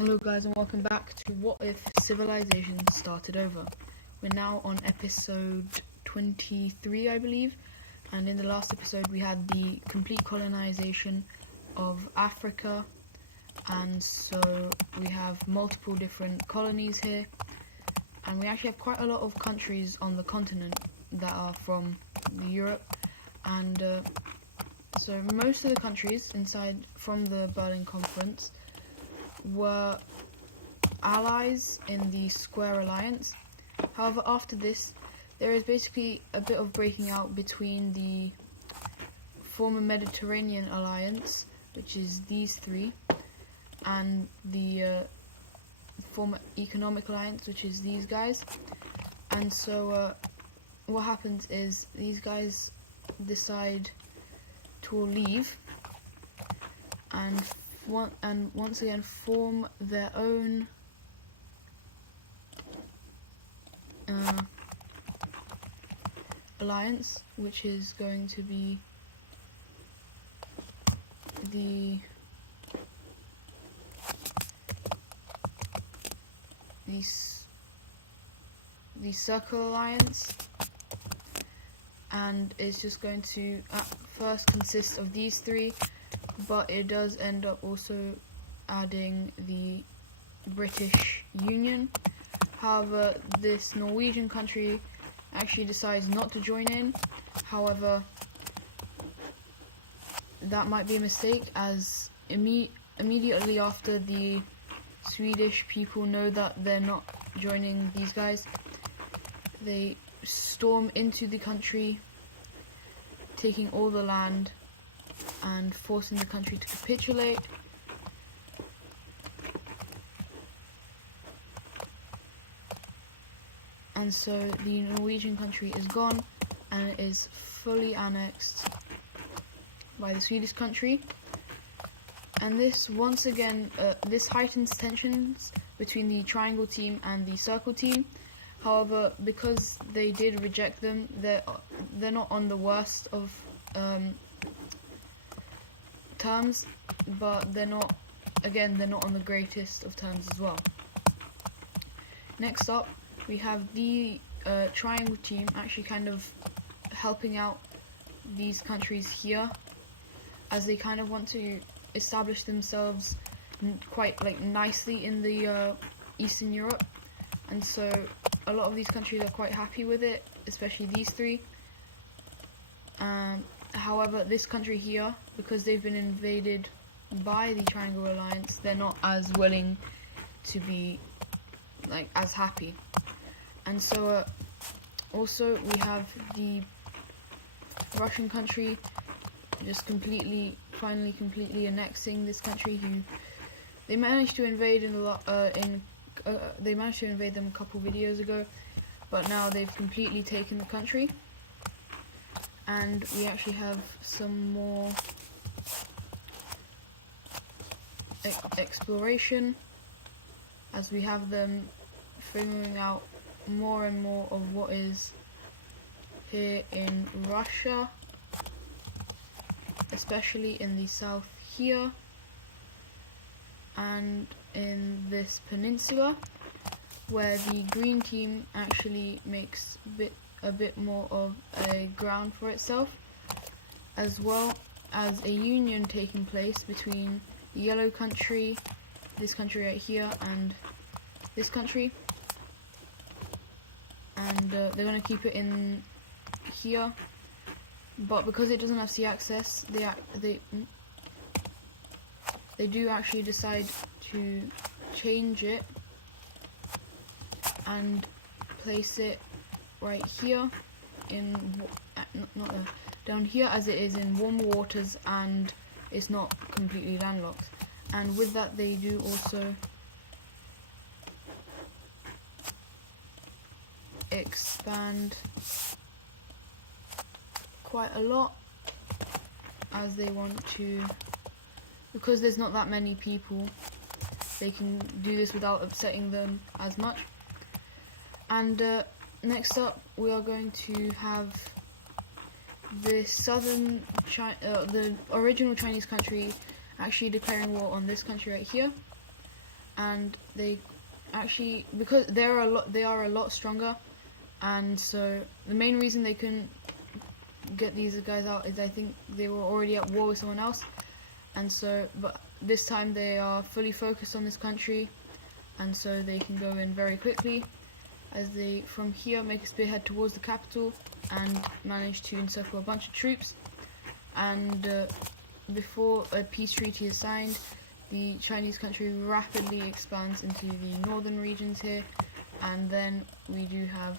Hello guys, and welcome back to What If Civilization Started Over. We're now on episode 23, I believe, and in the last episode we had the complete colonization of Africa, and so we have multiple different colonies here, and we actually have quite a lot of countries on the continent that are from Europe, and so most of the countries inside from the Berlin Conference were allies in the Square Alliance. However, after this, there is basically a bit of breaking out between the former Mediterranean Alliance, which is these three, and the former Economic Alliance, which is these guys. And so what happens is these guys decide to leave and once again form their own alliance, which is going to be the Circle Alliance, and it's just going to at first consist of these three, but it does end up also adding the British Union. However, this Norwegian country actually decides not to join in. However, that might be a mistake, as immediately after the Swedish people know that they're not joining these guys, they storm into the country, taking all the land and forcing the country to capitulate. And so the Norwegian country is gone and it is fully annexed by the Swedish country. And this once again, this heightens tensions between the Triangle team and the Circle team. However, because they did reject them, they're not on the worst of terms, but they're not on the greatest of terms as well. Next up, we have the Triangle team actually kind of helping out these countries here, as they kind of want to establish themselves quite nicely in the Eastern Europe, and so a lot of these countries are quite happy with it, especially these three. However, this country here, because they've been invaded by the Triangle Alliance, they're not as willing to be as happy. And so also we have the Russian country just finally completely annexing this country. They managed to invade they managed to invade them a couple videos ago, but now they've completely taken the country. And we actually have some more exploration, as we have them figuring out more and more of what is here in Russia, especially in the south here and in this peninsula, where the green team actually makes a bit more of a ground for itself, as well as a union taking place between the yellow country, this country right here, and this country. And they're going to keep it in here, but because it doesn't have sea access, they do actually decide to change it and place it right here down here, as it is in warm waters and it's not completely landlocked. And with that, they do also expand quite a lot, as they want to, because there's not that many people, they can do this without upsetting them as much. And next up, we are going to have the the original Chinese country actually declaring war on this country right here, and they actually, because they are a lot stronger, and so the main reason they couldn't get these guys out is I think they were already at war with someone else, and so but this time they are fully focused on this country, and so they can go in very quickly as they from here make a spearhead towards the capital and manage to encircle a bunch of troops. And before a peace treaty is signed, the Chinese country rapidly expands into the northern regions here, and then we do have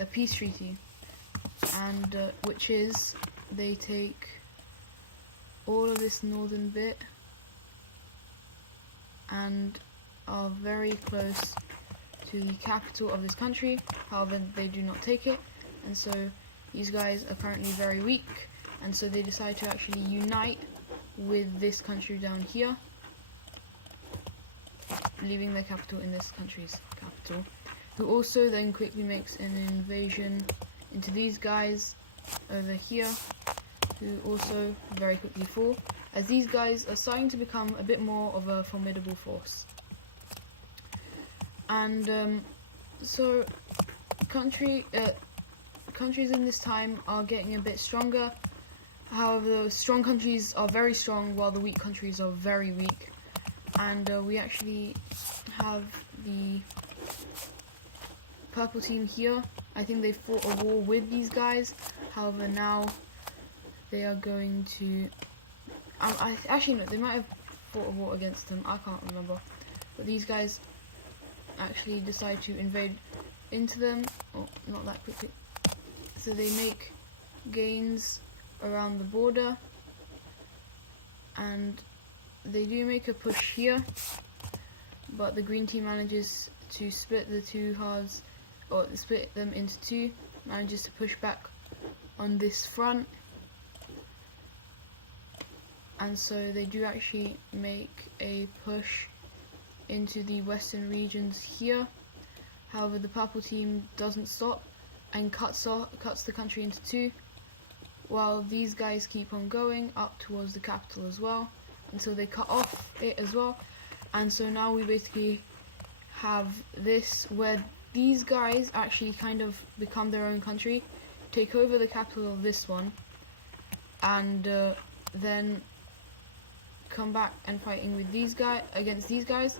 a peace treaty, and which is they take all of this northern bit and are very close to the capital of this country. However, they do not take it, and so these guys are currently very weak, and so they decide to actually unite with this country down here, leaving their capital in this country's capital, who also then quickly makes an invasion into these guys over here, who also very quickly fall, as these guys are starting to become a bit more of a formidable force. And so countries in this time are getting a bit stronger. However, the strong countries are very strong while the weak countries are very weak, and we actually have the purple team here. I think they fought a war with these guys. However, now they are going to actually no, they might have fought a war against them, I can't remember, but these guys actually decide to invade into them. Oh, not that quickly. So they make gains around the border, and they do make a push here, but the green team manages to split the two halves, or split them into two, manages to push back on this front, and so they do actually make a push into the western regions here. However, the purple team doesn't stop and cuts the country into two, while these guys keep on going up towards the capital as well, until they cut off it as well. And so now we basically have this where these guys actually kind of become their own country, take over the capital of this one, and then come back and fighting with these guys against these guys.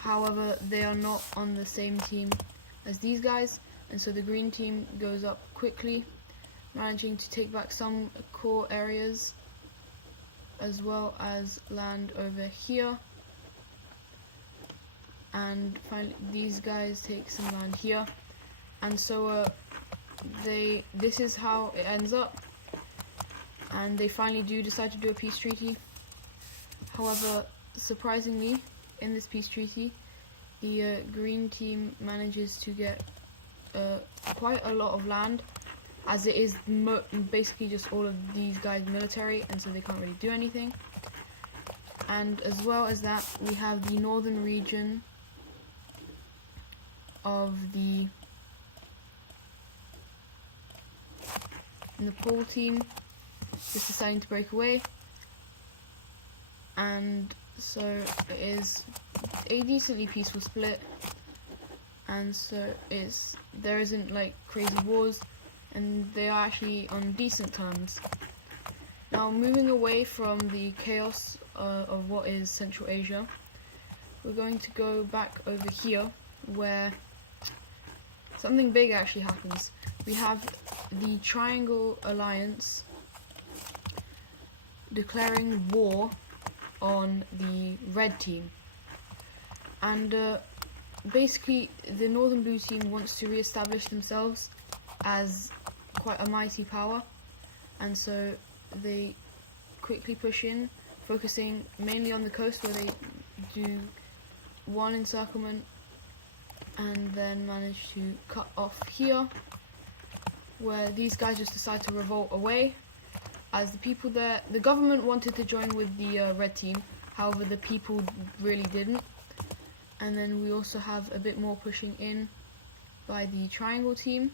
However, they are not on the same team as these guys, and so the green team goes up quickly, managing to take back some core areas as well as land over here. And finally these guys take some land here, and so this is how it ends up, and they finally do decide to do a peace treaty. However, surprisingly, in this peace treaty, the green team manages to get quite a lot of land, as it is basically just all of these guys military, and so they can't really do anything. And as well as that, we have the northern region of the Nepal team just deciding to break away, and so it is a decently peaceful split, and so there isn't like crazy wars, and they are actually on decent terms. Now, moving away from the chaos of what is Central Asia, we're going to go back over here where something big actually happens. We have the Triangle Alliance declaring war on the red team, and basically the northern blue team wants to re-establish themselves as quite a mighty power, and so they quickly push in, focusing mainly on the coast, where they do one encirclement and then manage to cut off here, where these guys just decide to revolt away, as the people there, the government wanted to join with the red team, however the people really didn't. And then we also have a bit more pushing in by the triangle team.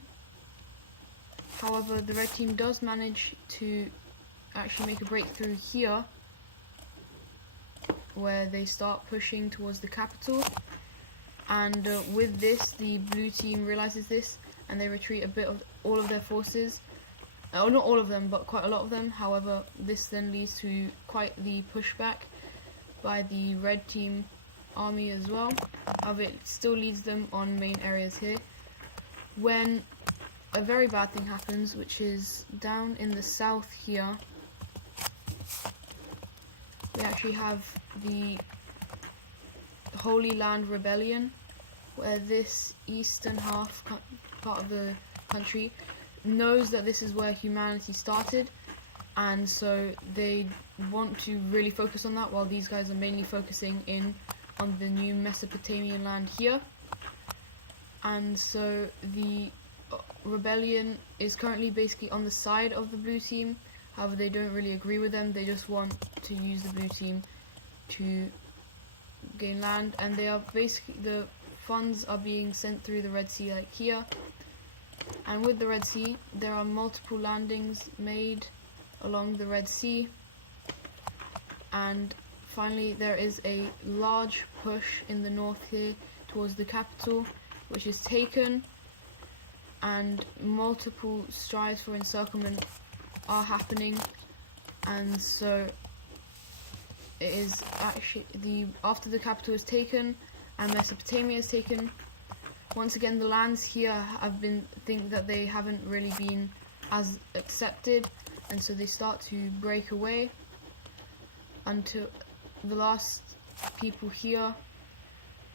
However, the red team does manage to actually make a breakthrough here, where they start pushing towards the capital, and with this the blue team realizes this and they retreat a bit of all of their forces. Not all of them, but quite a lot of them. However, this then leads to quite the pushback by the red team army as well. However, it still leads them on main areas here, when a very bad thing happens, which is down in the south here. We actually have the Holy Land Rebellion, where this eastern half part of the country knows that this is where humanity started, and so they want to really focus on that, while these guys are mainly focusing in on the new Mesopotamian land here. And so the rebellion is currently basically on the side of the blue team. However, they don't really agree with them. They just want to use the blue team to gain land, and they are basically, the funds are being sent through the Red Sea like here. And with the Red Sea, there are multiple landings made along the Red Sea, and finally there is a large push in the north here towards the capital, which is taken, and multiple strides for encirclement are happening. And so it is actually after the capital is taken and Mesopotamia is taken, once again the lands here think that they haven't really been as accepted, and so they start to break away until the last people here,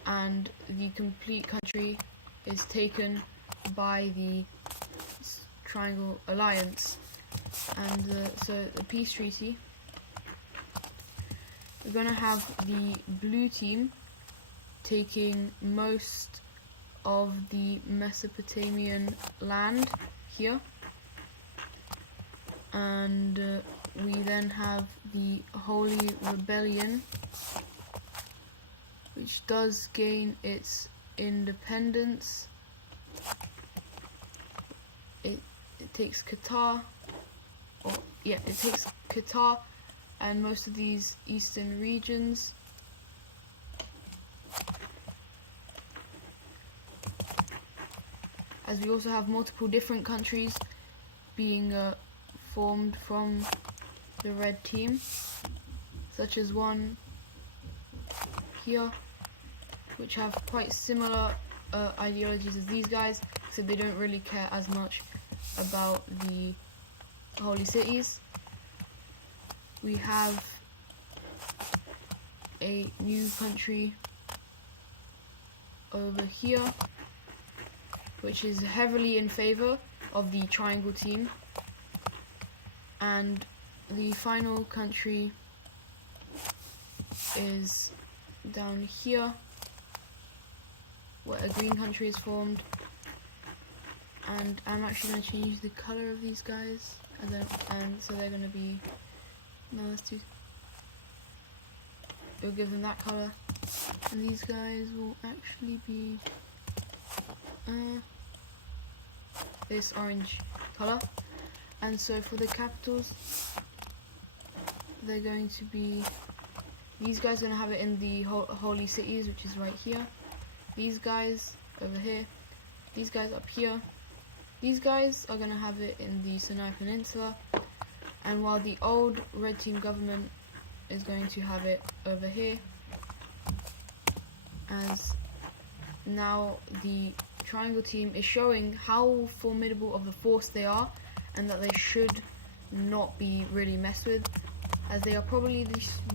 and the complete country is taken by the Triangle Alliance. And so the peace treaty, we're going to have the blue team taking most of the Mesopotamian land here, and we then have the Holy Rebellion, which does gain its independence. It takes Qatar, it takes Qatar and most of these eastern regions. As we also have multiple different countries being formed from the red team, such as one here, which have quite similar ideologies as these guys, so they don't really care as much about the holy cities. We have a new country over here, which is heavily in favor of the triangle team, and the final country is down here, where a green country is formed. And I'm actually going to change the color of these guys, and so they're going to be, no, let's do, we'll give them that color, and these guys will actually be this orange color. And so for the capitals, they're going to be, these guys are going to have it in the holy cities, which is right here. These guys over here, these guys up here, these guys are going to have it in the Sinai Peninsula, and while the old red team government is going to have it over here, as now the triangle team is showing how formidable of a force they are, and that they should not be really messed with, as they are probably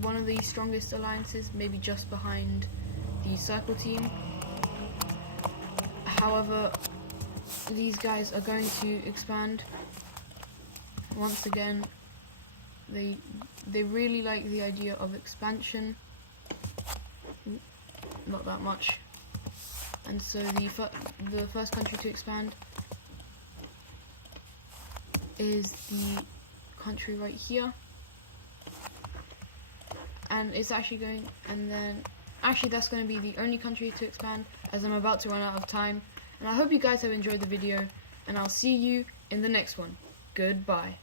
one of the strongest alliances, maybe just behind the circle team. However, these guys are going to expand. Once again, they really like the idea of expansion. Not that much. And so the first country to expand is the country right here, and it's actually going, and then actually that's going to be the only country to expand, as I'm about to run out of time. And I hope you guys have enjoyed the video, and I'll see you in the next one. Goodbye.